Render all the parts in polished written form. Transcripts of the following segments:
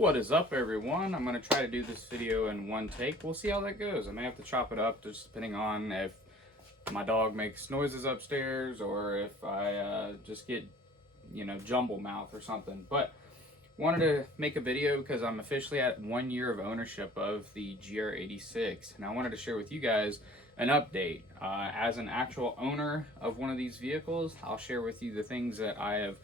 What is up, everyone? I'm going to try to do this video in one take. We'll see how that goes. I may have to chop it up just depending on if my dog makes noises upstairs or if I just get, jumble mouth or something. But wanted to make a video because I'm officially at 1 year of ownership of the GR86, and I wanted to share with you guys an update. As an actual owner of one of these vehicles, I'll share with you the things that I have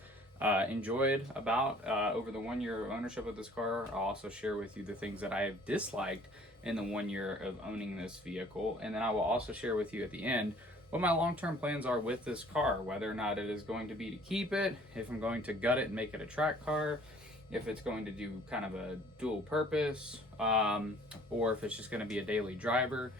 enjoyed about over the 1 year of ownership of this car. I'll also share with you the things that I have disliked in the 1 year of owning this vehicle, and then I will also share with you at the end what my long-term plans are with this car, whether or not it is going to be to keep it, if I'm going to gut it and make it a track car, if it's going to do kind of a dual purpose, or if it's just going to be a daily driver.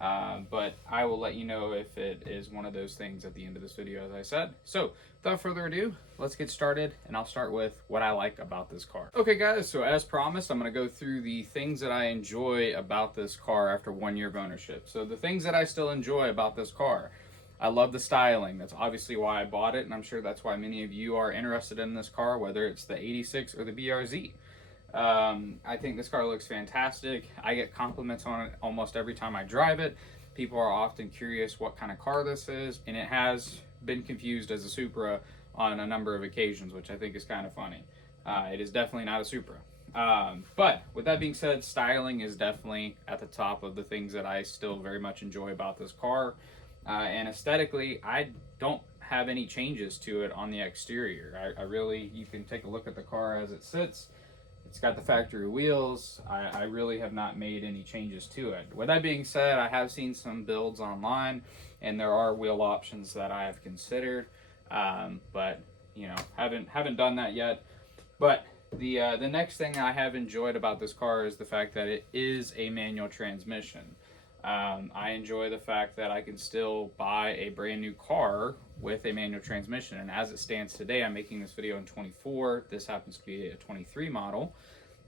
But I will let you know if it is one of those things at the end of this video, as I said. So without further ado, let's get started, and I'll start with what I like about this car. Okay guys, so as promised, I'm going to go through the things that I enjoy about this car after 1 year of ownership. So the things that I still enjoy about this car: I love the styling. That's obviously why I bought it, and I'm sure that's why many of you are interested in this car, whether it's the 86 or the BRZ. I think this car looks fantastic. I get compliments on it almost every time I drive it. People are often curious what kind of car this is, and it has been confused as a Supra on a number of occasions, which I think is kind of funny. It is definitely not a Supra. But with that being said, styling is definitely at the top of the things that I still very much enjoy about this car. And aesthetically, I don't have any changes to it on the exterior. I really, you can take a look at the car as it sits. It's got the factory wheels. I really have not made any changes to it. With that being said, I have seen some builds online, and there are wheel options that I have considered, but haven't done that yet. But the next thing I have enjoyed about this car is the fact that it is a manual transmission. I enjoy the fact that I can still buy a brand new car with a manual transmission, and as it stands today, I'm making this video in 24. This happens to be a 23 model,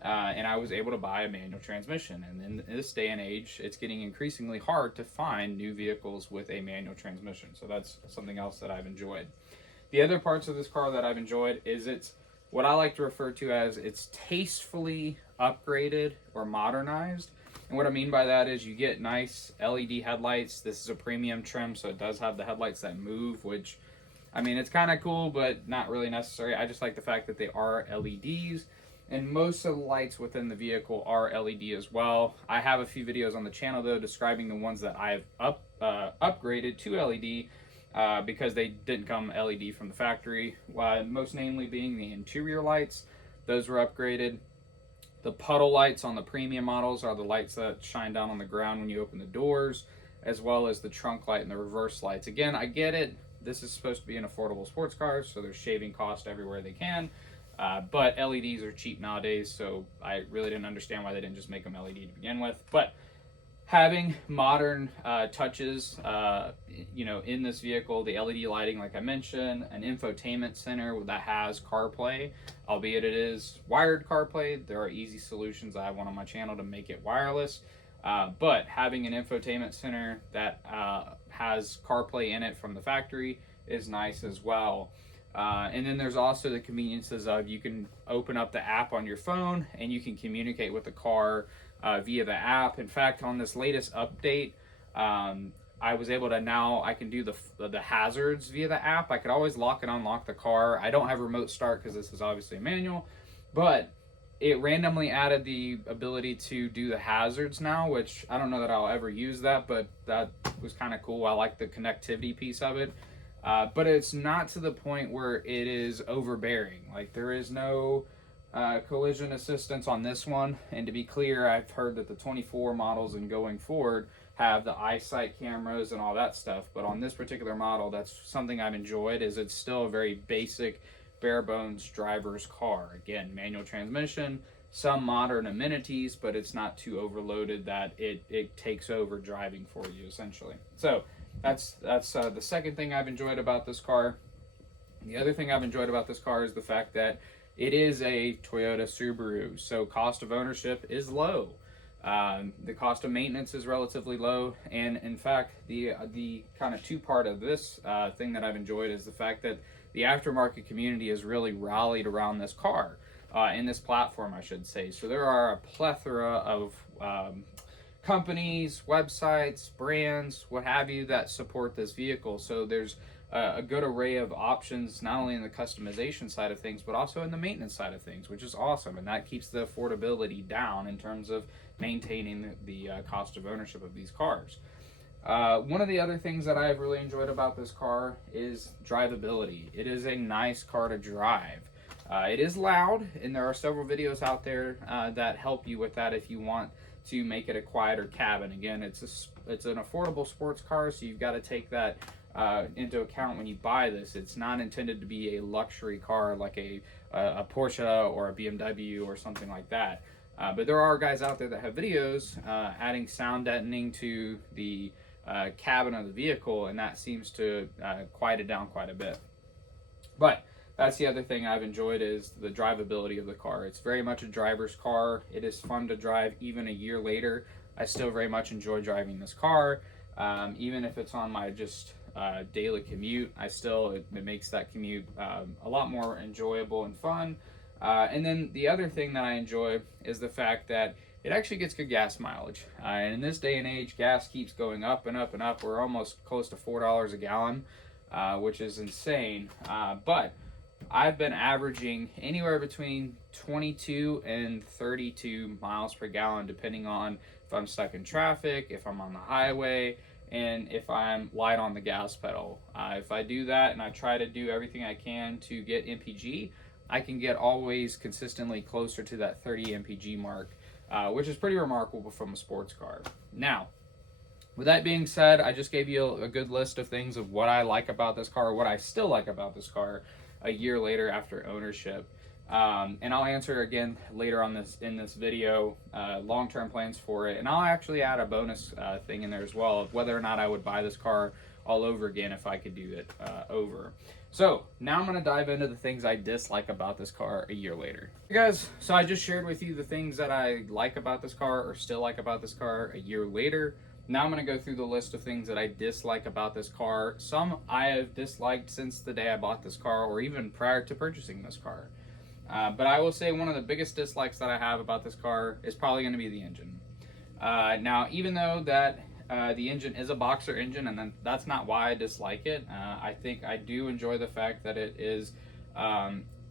and I was able to buy a manual transmission. And in this day and age, it's getting increasingly hard to find new vehicles with a manual transmission, so that's something else that I've enjoyed. The other parts of this car that I've enjoyed is it's what I like to refer to as it's tastefully upgraded or modernized. And what I mean by that is you get nice LED headlights. This is a premium trim, so it does have the headlights that move, which, I mean, it's kind of cool, but not really necessary. I just like the fact that they are LEDs, and most of the lights within the vehicle are LED as well. I have a few videos on the channel, though, describing the ones that I've upgraded to LED because they didn't come LED from the factory, most namely being the interior lights. Those were upgraded. The puddle lights on the premium models are the lights that shine down on the ground when you open the doors, as well as the trunk light and the reverse lights. Again, I get it. This is supposed to be an affordable sports car, so they're shaving cost everywhere they can. But LEDs are cheap nowadays, so I really didn't understand why they didn't just make them LED to begin with. But having modern touches, in this vehicle, the LED lighting, like I mentioned, an infotainment center that has CarPlay, albeit it is wired CarPlay. There are easy solutions. I have one on my channel to make it wireless, but having an infotainment center that has CarPlay in it from the factory is nice as well. And then there's also the conveniences of you can open up the app on your phone and you can communicate with the car via the app. In fact, on this latest update, I was able to I can do the hazards via the app. I could always lock and unlock the car. I don't have remote start because this is obviously a manual, but it randomly added the ability to do the hazards now, which I don't know that I'll ever use that, but that was kind of cool. I like the connectivity piece of it. But it's not to the point where it is overbearing. Like, there is no collision assistance on this one. And to be clear, I've heard that the 24 models and going forward have the eyesight cameras and all that stuff. But on this particular model, that's something I've enjoyed, is it's still a very basic, bare bones driver's car. Again, manual transmission, some modern amenities, but it's not too overloaded that it takes over driving for you, essentially. So that's the second thing I've enjoyed about this car. The other thing I've enjoyed about this car is the fact that it is a Toyota Subaru, so cost of ownership is low. The cost of maintenance is relatively low, and in fact, the kind of two-part of this thing that I've enjoyed is the fact that the aftermarket community has really rallied around this car. in this platform, I should say. So there are a plethora of companies, websites, brands, what have you, that support this vehicle. So there's a good array of options, not only in the customization side of things, but also in the maintenance side of things, which is awesome. And that keeps the affordability down in terms of maintaining the cost of ownership of these cars. One of the other things that I've really enjoyed about this car is drivability. It is a nice car to drive. It is loud, and there are several videos out there that help you with that if you want to make it a quieter cabin. Again, it's an affordable sports car, so you've got to take that into account when you buy this. It's not intended to be a luxury car like a Porsche or a BMW or something like that. But there are guys out there that have videos adding sound deadening to the cabin of the vehicle, and that seems to quiet it down quite a bit. But that's the other thing I've enjoyed, is the drivability of the car. It's very much a driver's car. It is fun to drive even a year later. I still very much enjoy driving this car. Even if it's on my just daily commute, it makes that commute a lot more enjoyable and fun. And then the other thing that I enjoy is the fact that it actually gets good gas mileage. And in this day and age, gas keeps going up and up and up. We're almost close to $4 a gallon, which is insane. But I've been averaging anywhere between 22 and 32 miles per gallon, depending on if I'm stuck in traffic, if I'm on the highway, and if I'm light on the gas pedal. If I do that and I try to do everything I can to get MPG, I can get always consistently closer to that 30 MPG mark, which is pretty remarkable from a sports car. Now, with that being said, I just gave you a good list of things of what I like about this car, what I still like about this car a year later after ownership. And I'll answer again later on in this video long-term plans for it, and I'll actually add a bonus thing in there as well of whether or not I would buy this car all over again if I could do it over. So now I'm going to dive into the things I dislike about this car a year later. Hey guys, so I just shared with you the things that I like about this car or still like about this car a year later. Now I'm going to go through the list of things that I dislike about this car. Some I have disliked since the day I bought this car, or even prior to purchasing this car. But I will say one of the biggest dislikes that I have about this car is probably going to be the engine. Now, even though that the engine is a boxer engine, and that's not why I dislike it, I think I do enjoy the fact that it is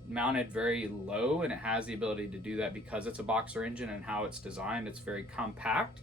mounted very low, and it has the ability to do that because it's a boxer engine and how it's designed. It's very compact.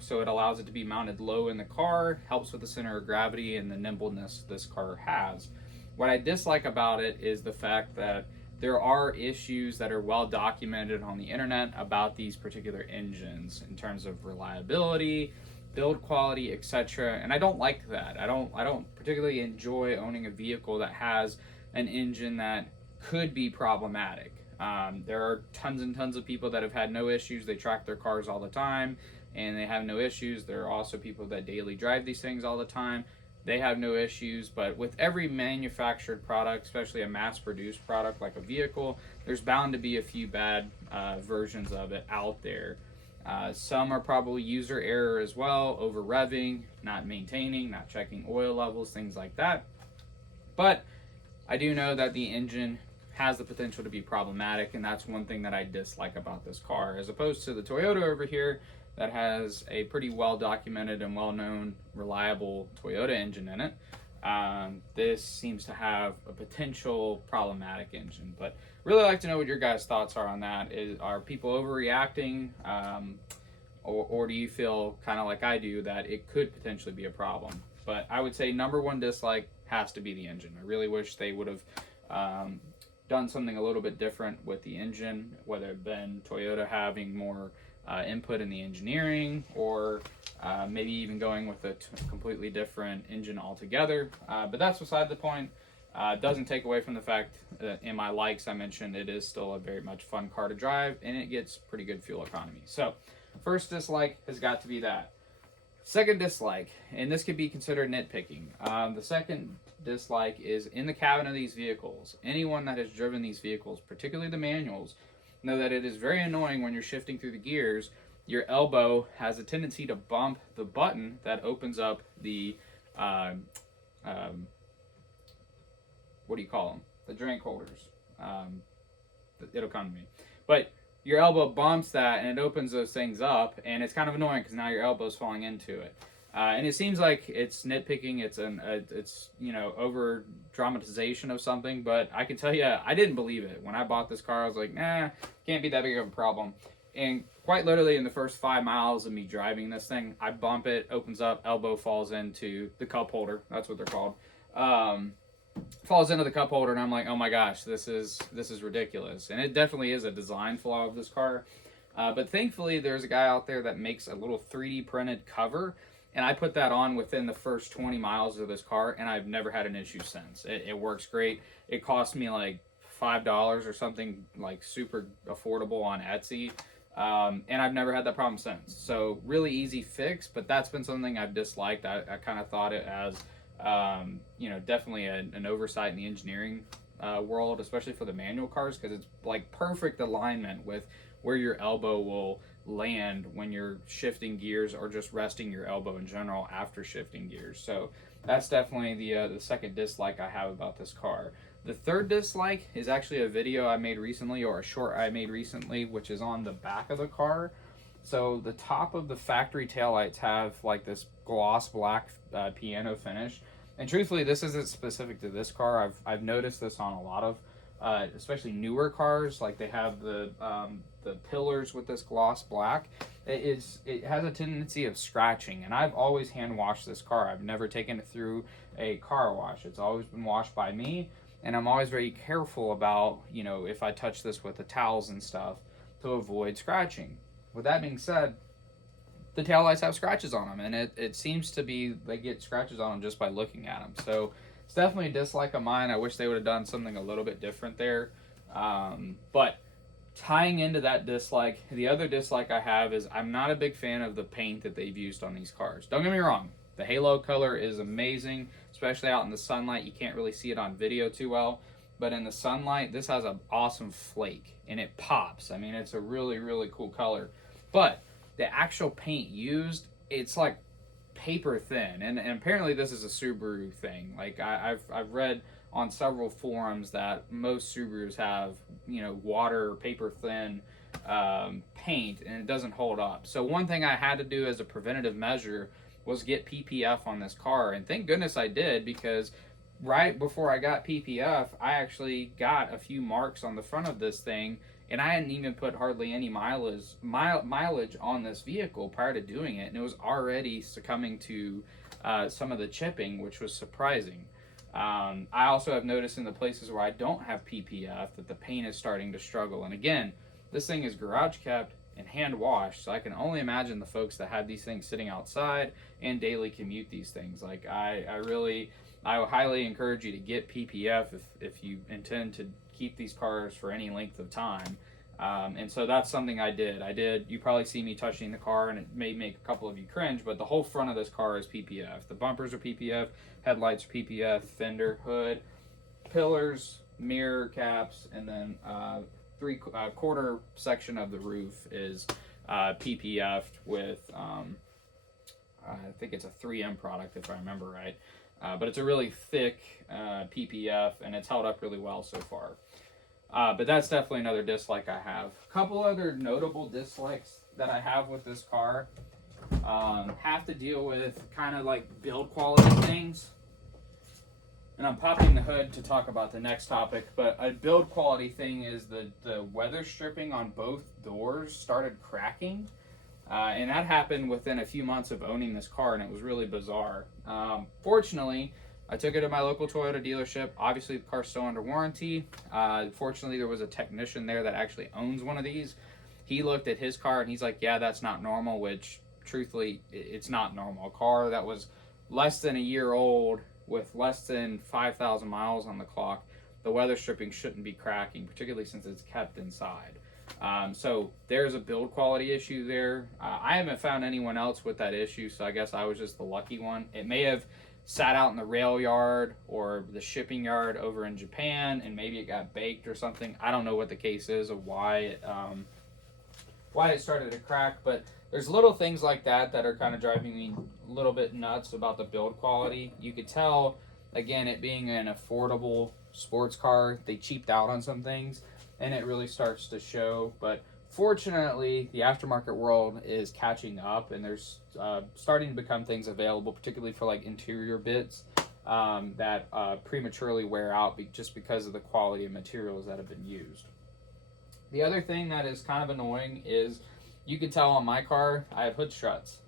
So it allows it to be mounted low in the car, helps with the center of gravity and the nimbleness this car has. What I dislike about it is the fact that there are issues that are well documented on the internet about these particular engines in terms of reliability, build quality, etc. And I don't like that. I don't particularly enjoy owning a vehicle that has an engine that could be problematic. There are tons and tons of people that have had no issues. They track their cars all the time and they have no issues. There are also people that daily drive these things all the time. They have no issues. But with every manufactured product, especially a mass-produced product like a vehicle, there's bound to be a few bad versions of it out there. Some are probably user error as well, over revving, not maintaining, not checking oil levels, things like that. But I do know that the engine has the potential to be problematic, and that's one thing that I dislike about this car, as opposed to the Toyota over here that has a pretty well documented and well known reliable Toyota engine in it. This seems to have a potential problematic engine, but really like to know what your guys' thoughts are on that. Are people overreacting, or do you feel kind of like I do that it could potentially be a problem? But I would say number one dislike has to be the engine. I really wish they would have done something a little bit different with the engine, whether it been Toyota having more input in the engineering, or maybe even going with a completely different engine altogether. But that's beside the point. Doesn't take away from the fact that in my likes I mentioned it is still a very much fun car to drive, and it gets pretty good fuel economy. So first dislike has got to be that. Second dislike, and this could be considered nitpicking. The second dislike is in the cabin of these vehicles. Anyone that has driven these vehicles, particularly the manuals, know that it is very annoying when you're shifting through the gears. Your elbow has a tendency to bump the button that opens up the what do you call them? The drink holders. it'll come to me. But your elbow bumps that and it opens those things up, and it's kind of annoying because now your elbow's falling into it. And it seems like it's nitpicking, it's over dramatization of something, but I can tell you, I didn't believe it. When I bought this car, I was like, nah, can't be that big of a problem. And quite literally in the first 5 miles of me driving this thing, I bump it, opens up, elbow falls into the cup holder. That's what they're called. Falls into the cup holder, and I'm like, oh my gosh, this is ridiculous. And it definitely is a design flaw of this car. But thankfully, there's a guy out there that makes a little 3D printed cover, and I put that on within the first 20 miles of this car, and I've never had an issue since. It works great. It cost me like $5 or something, like super affordable on Etsy. And I've never had that problem since. So really easy fix, but that's been something I've disliked. I kind of thought it as, definitely an oversight in the engineering world, especially for the manual cars, because it's like perfect alignment with where your elbow will land when you're shifting gears or just resting your elbow in general after shifting gears. So that's definitely the second dislike I have about this car. The third dislike is actually a video I made recently, or a short I made recently, which is on the back of the car. So the top of the factory taillights have like this gloss black piano finish. And truthfully, this isn't specific to this car. I've noticed this on a lot of, especially newer cars. Like they have the pillars with this gloss black. It has a tendency of scratching, and I've always hand washed this car. I've never taken it through a car wash. It's always been washed by me, and I'm always very careful about, if I touch this with the towels and stuff to avoid scratching. With that being said, the taillights have scratches on them, and it seems to be they get scratches on them just by looking at them. So it's definitely a dislike of mine. I wish they would have done something a little bit different there. But tying into that dislike, the other dislike I have is I'm not a big fan of the paint that they've used on these cars. Don't get me wrong. The halo color is amazing, especially out in the sunlight. You can't really see it on video too well, but in the sunlight, this has an awesome flake, and it pops. I mean, it's a really, really cool color. But the actual paint used, it's like paper thin, and apparently this is a Subaru thing. Like I've read on several forums that most Subarus have water paper thin paint, and it doesn't hold up. So one thing I had to do as a preventative measure was get PPF on this car, and thank goodness I did, because right before I got PPF, I actually got a few marks on the front of this thing, and I hadn't even put hardly any mileage on this vehicle prior to doing it, and it was already succumbing to some of the chipping, which was surprising. I also have noticed in the places where I don't have PPF that the paint is starting to struggle. And again, this thing is garage kept and hand washed, so I can only imagine the folks that have these things sitting outside and daily commute these things. Like I would highly encourage you to get PPF if you intend to keep these cars for any length of time. And so that's something I did. You probably see me touching the car, and it may make a couple of you cringe, but the whole front of this car is PPF. The bumpers are PPF, headlights are PPF, fender, hood, pillars, mirror caps, and then three-quarter section of the roof is PPF'd with, I think it's a 3M product if I remember right. But it's a really thick PPF, and it's held up really well so far. But that's definitely another dislike I have. A couple other notable dislikes that I have with this car have to deal with kind of like build quality things. And I'm popping the hood to talk about the next topic, but a build quality thing is the weather stripping on both doors started cracking. And that happened within a few months of owning this car, and it was really bizarre. Fortunately, I took it to my local Toyota dealership. Obviously, the car's still under warranty. Fortunately, there was a technician there that actually owns one of these. He looked at his car, and he's like, yeah, that's not normal, which, truthfully, it's not normal. A car that was less than a year old with less than 5,000 miles on the clock, the weather stripping shouldn't be cracking, particularly since it's kept inside. So there's a build quality issue there. I haven't found anyone else with that issue, so I guess I was just the lucky one. It may have sat out in the rail yard or the shipping yard over in Japan, and maybe it got baked or something. I don't know what the case is of why it started to crack, but there's little things like that that are kind of driving me a little bit nuts about the build quality. You could tell, again, it being an affordable sports car, they cheaped out on some things. and it really starts to show. But fortunately, the aftermarket world is catching up, and there's starting to become things available, particularly for like interior bits that prematurely wear out just because of the quality of materials that have been used. The other thing that is kind of annoying is you can tell on my car I have hood struts.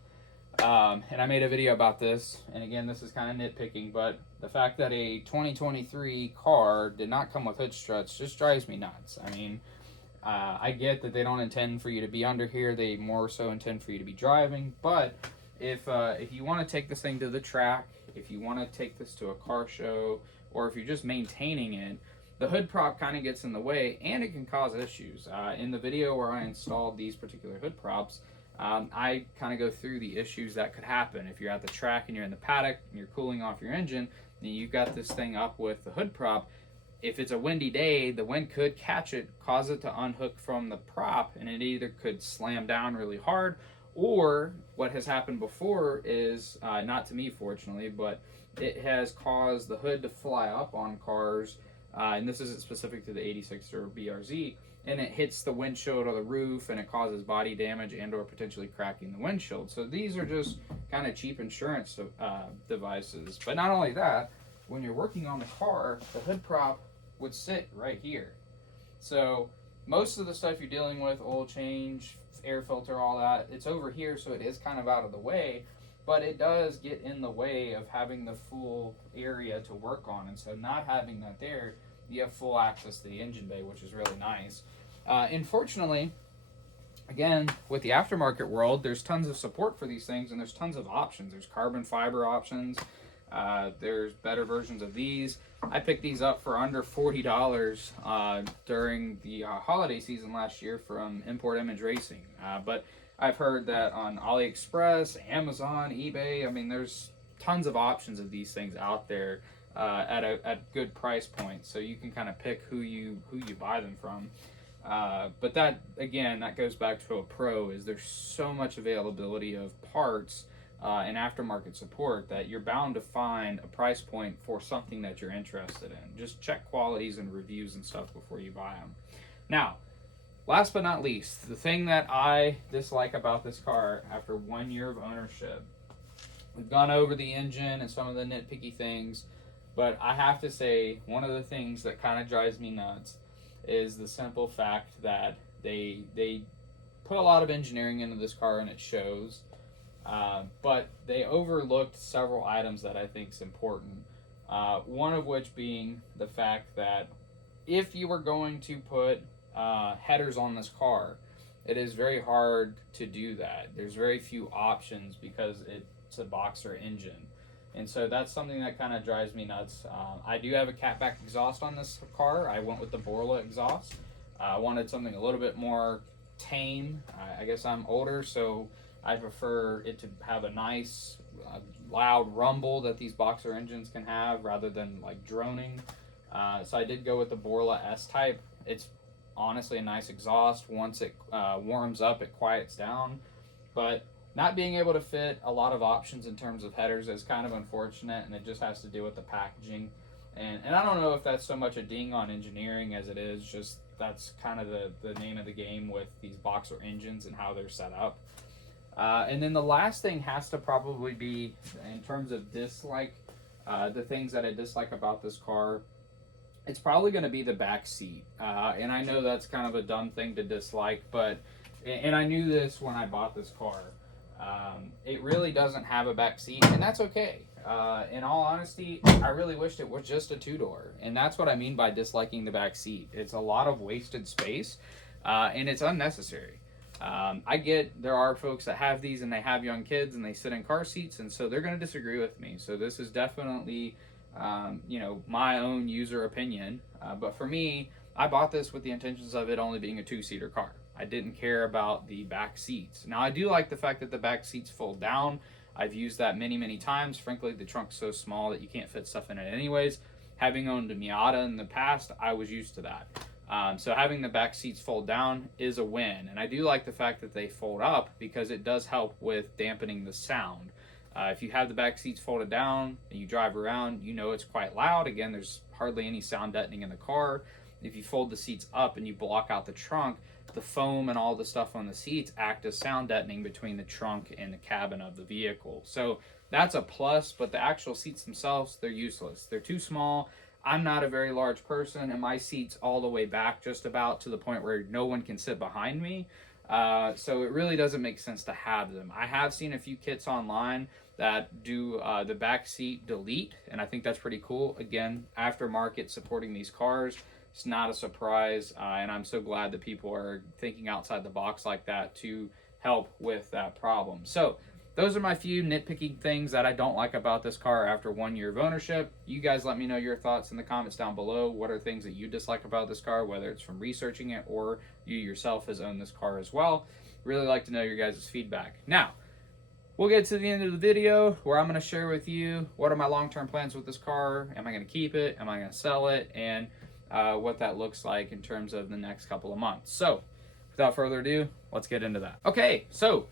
And I made a video about this, and again, this is kind of nitpicking, but the fact that a 2023 car did not come with hood struts just drives me nuts. I mean, I get that they don't intend for you to be under here; they more so intend for you to be driving. But if you want to take this thing to the track, if you want to take this to a car show, or if you're just maintaining it, the hood prop kind of gets in the way, and it can cause issues. In the video where I installed these particular hood props, I kind of go through the issues that could happen. If you're at the track and you're in the paddock and you're cooling off your engine, and you've got this thing up with the hood prop, if it's a windy day, the wind could catch it, cause it to unhook from the prop, and it either could slam down really hard, or what has happened before is, not to me fortunately, but it has caused the hood to fly up on cars, and this isn't specific to the 86 or BRZ, and it hits the windshield or the roof, and it causes body damage and or potentially cracking the windshield. So these are just kind of cheap insurance devices. But not only that, when you're working on the car, the hood prop would sit right here. So most of the stuff you're dealing with, oil change, air filter, all that, it's over here, so it is kind of out of the way, but it does get in the way of having the full area to work on. And so not having that there, you have full access to the engine bay, which is really nice. Unfortunately, again, with the aftermarket world, there's tons of support for these things, and there's tons of options. There's carbon fiber options. There's better versions of these. I picked these up for under $40 during the holiday season last year from Import Image Racing. But I've heard that on AliExpress, Amazon, eBay, I mean, there's tons of options of these things out there at good price points, so you can kind of pick who you buy them from. But that, again, that goes back to a pro, is there's so much availability of parts and aftermarket support that you're bound to find a price point for something that you're interested in. Just check qualities and reviews and stuff before you buy them. Now, last but not least, the thing that I dislike about this car after 1 year of ownership, we've gone over the engine and some of the nitpicky things, but I have to say one of the things that kind of drives me nuts is the simple fact that they put a lot of engineering into this car, and it shows. But they overlooked several items that I think is important. One of which being the fact that if you were going to put headers on this car, it is very hard to do that. There's very few options because it's a boxer engine. And so that's something that kind of drives me nuts. I do have a catback exhaust on this car. I went with the Borla exhaust. I wanted something a little bit more tame. I guess I'm older, so I prefer it to have a nice, loud rumble that these boxer engines can have rather than like droning. So I did go with the Borla S-Type. It's honestly a nice exhaust. Once it warms up, it quiets down. But not being able to fit a lot of options in terms of headers is kind of unfortunate, and it just has to do with the packaging. And I don't know if that's so much a ding on engineering as it is just that's kind of the name of the game with these boxer engines and how they're set up. And then the last thing has to probably be, in terms of dislike, the things that I dislike about this car, it's probably going to be the back seat. And I know that's kind of a dumb thing to dislike, but, and I knew this when I bought this car. It really doesn't have a back seat, and that's okay. In all honesty, I really wished it was just a two-door, and that's what I mean by disliking the back seat. It's a lot of wasted space, and it's unnecessary. I get there are folks that have these and they have young kids and they sit in car seats, and so they're going to disagree with me. So this is definitely, my own user opinion. But for me, I bought this with the intentions of it only being a two-seater car. I didn't care about the back seats. Now, I do like the fact that the back seats fold down. I've used that many, many times. Frankly, the trunk's so small that you can't fit stuff in it anyways. Having owned a Miata in the past, I was used to that. So having the back seats fold down is a win. And I do like the fact that they fold up because it does help with dampening the sound. If you have the back seats folded down and you drive around, you know it's quite loud. Again, there's hardly any sound deadening in the car. if you fold the seats up and you block out the trunk, the foam and all the stuff on the seats act as sound deadening between the trunk and the cabin of the vehicle. So that's a plus, but the actual seats themselves, they're useless. They're too small. I'm not a very large person, and my seat's all the way back just about to the point where no one can sit behind me. So it really doesn't make sense to have them. I have seen a few kits online that do the back seat delete, and I think that's pretty cool. Again, aftermarket supporting these cars. It's not a surprise, and I'm so glad that people are thinking outside the box like that to help with that problem. So those are my few nitpicking things that I don't like about this car after 1 year of ownership. You guys let me know your thoughts in the comments down below. What are things that you dislike about this car, whether it's from researching it or you yourself has owned this car as well. Really like to know your guys' feedback. Now, we'll get to the end of the video where I'm going to share with you what are my long-term plans with this car. Am I going to keep it? Am I going to sell it? And what that looks like in terms of the next couple of months. So without further ado, let's get into that. Okay, so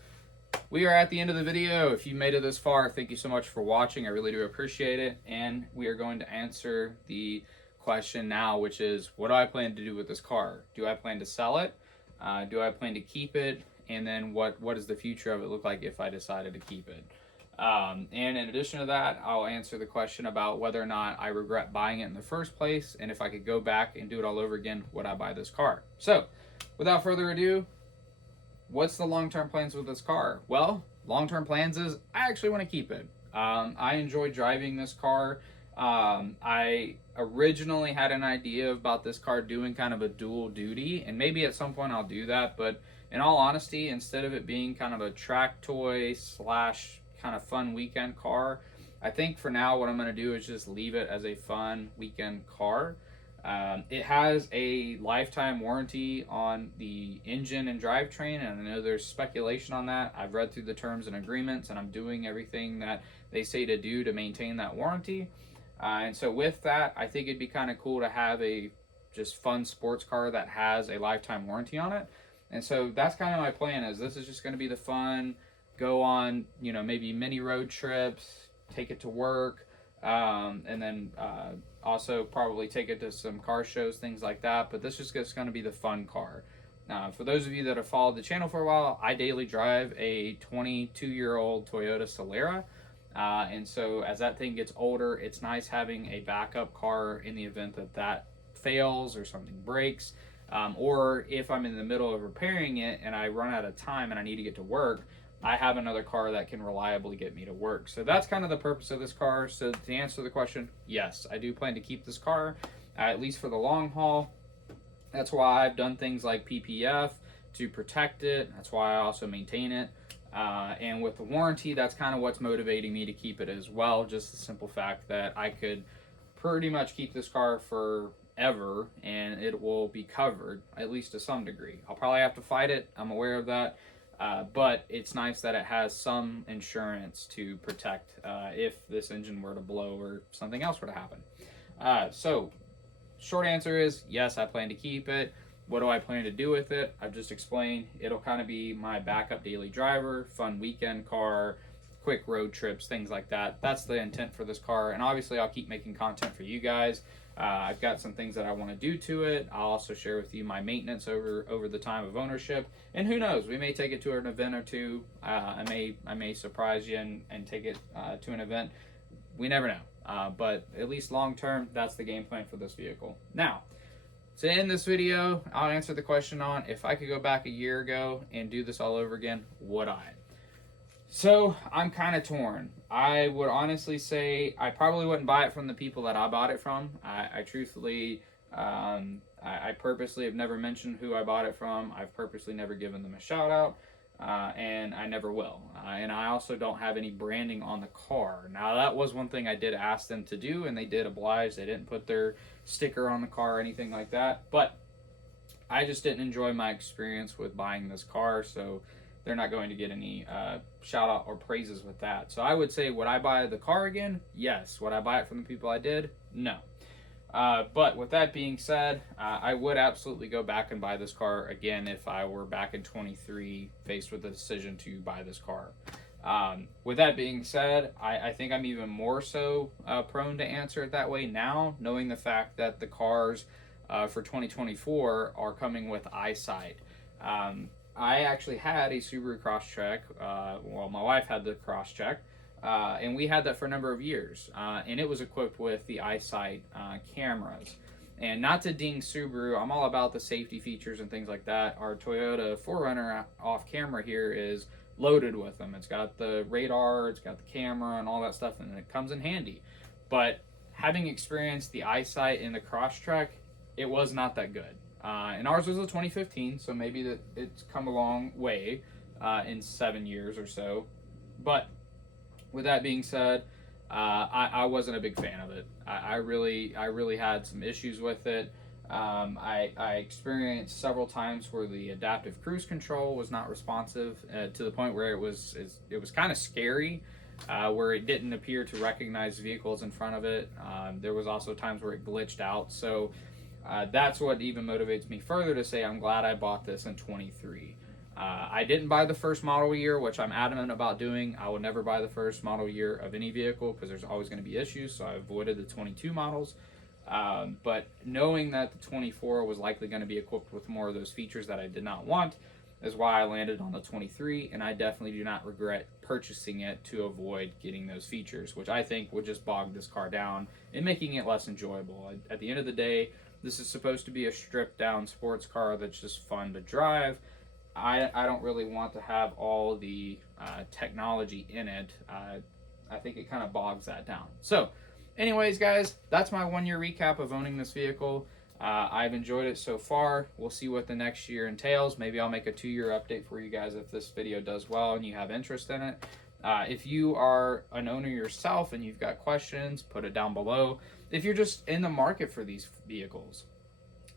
we are at the end of the video. If you made it this far, thank you so much for watching. I really do appreciate it. And we are going to answer the question now, which is, what do I plan to do with this car? Do I plan to sell it? Do I plan to keep it? And then what does the future of it look like if I decided to keep it? And in addition to that, I'll answer the question about whether or not I regret buying it in the first place, and if I could go back and do it all over again, would I buy this car? So, without further ado, what's the long-term plans with this car? Well, long-term plans is I actually want to keep it. I enjoy driving this car. I originally had an idea about this car doing kind of a dual duty, and maybe at some point I'll do that, but in all honesty, instead of it being kind of a track toy slash kind of fun weekend car, I think for now what I'm going to do is just leave it as a fun weekend car. It has a lifetime warranty on the engine and drivetrain, and I know there's speculation on that. I've read through the terms and agreements, and I'm doing everything that they say to do to maintain that warranty. And so with that, I think it'd be kind of cool to have a just fun sports car that has a lifetime warranty on it. And so that's kind of my plan, is this is just going to be the fun, go on, you know, maybe mini road trips, take it to work, and then also probably take it to some car shows, things like that. But this is just going to be the fun car. For those of you that have followed the channel for a while, I daily drive a 22-year-old Toyota Solera. And so as that thing gets older, it's nice having a backup car in the event that that fails or something breaks. Or if I'm in the middle of repairing it and I run out of time and I need to get to work, I have another car that can reliably get me to work. So that's kind of the purpose of this car. So to answer the question, yes, I do plan to keep this car, at least for the long haul. That's why I've done things like PPF to protect it. That's why I also maintain it. And with the warranty, that's kind of what's motivating me to keep it as well. Just the simple fact that I could pretty much keep this car forever and it will be covered, at least to some degree. I'll probably have to fight it. I'm aware of that. But it's nice that it has some insurance to protect if this engine were to blow or something else were to happen. So, short answer is yes, I plan to keep it. What do I plan to do with it? I've just explained. It'll kind of be my backup daily driver, fun weekend car, quick road trips, things like that. That's the intent for this car. And obviously, I'll keep making content for you guys. I've got some things that I want to do to it. I'll also share with you my maintenance over the time of ownership. And who knows, we may take it to an event or two. I may surprise you and take it to an event. We never know. But at least long term, that's the game plan for this vehicle. Now, to end this video, I'll answer the question on if I could go back a year ago and do this all over again, would I? So I'm kind of torn. I would honestly say I probably wouldn't buy it from the people that I bought it from. I truthfully, I purposely have never mentioned who I bought it from. I've purposely never given them a shout out, and I never will. And I also don't have any branding on the car. Now that was one thing I did ask them to do, and they did oblige. They didn't put their sticker on the car or anything like that. But I just didn't enjoy my experience with buying this car, so they're not going to get any shout out or praises with that. So I would say, would I buy the car again? Yes. Would I buy it from the people I did? No. But with that being said, I would absolutely go back and buy this car again if I were back in 23 faced with the decision to buy this car. With that being said, I think I'm even more so prone to answer it that way now, knowing the fact that the cars for 2024 are coming with eyesight. I actually had a Subaru Crosstrek. Well, my wife had the Crosstrek, and we had that for a number of years. And it was equipped with the eyesight cameras. And not to ding Subaru, I'm all about the safety features and things like that. Our Toyota 4Runner off camera here is loaded with them. It's got the radar, it's got the camera, and all that stuff, and it comes in handy. But having experienced the eyesight in the Crosstrek, it was not that good. And ours was a 2015, so maybe that it's come a long way in 7 years or so. But with that being said, I wasn't a big fan of it. I really had some issues with it. I experienced several times where the adaptive cruise control was not responsive to the point where it was kind of scary, where it didn't appear to recognize vehicles in front of it. There was also times where it glitched out. So that's what even motivates me further to say I'm glad I bought this in 23. I didn't buy the first model year, which I'm adamant about doing. I will never buy the first model year of any vehicle because there's always going to be issues, so I avoided the 22 models. But knowing that the 24 was likely going to be equipped with more of those features that I did not want is why I landed on the 23, and I definitely do not regret purchasing it to avoid getting those features, which I think would just bog this car down and making it less enjoyable. At the end of the day, this is supposed to be a stripped-down sports car that's just fun to drive. I don't really want to have all the technology in it. I think it kind of bogs that down. So, anyways, guys, that's my 1 year recap of owning this vehicle. I've enjoyed it so far. We'll see what the next year entails. Maybe I'll make a 2 year update for you guys if this video does well and you have interest in it. If you are an owner yourself and you've got questions, put it down below. If you're just in the market for these vehicles,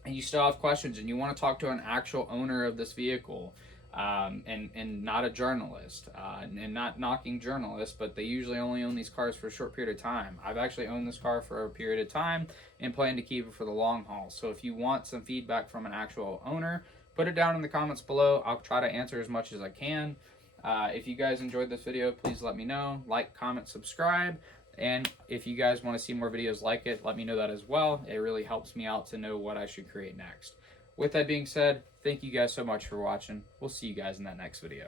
and you still have questions and you want to talk to an actual owner of this vehicle, and not a journalist, and not knocking journalists, but they usually only own these cars for a short period of time. I've actually owned this car for a period of time and plan to keep it for the long haul. So if you want some feedback from an actual owner, put it down in the comments below. I'll try to answer as much as I can. If you guys enjoyed this video, please let me know. Like, comment, subscribe. And if you guys want to see more videos like it, let me know that as well. It really helps me out to know what I should create next. With that being said, thank you guys so much for watching. We'll see you guys in that next video.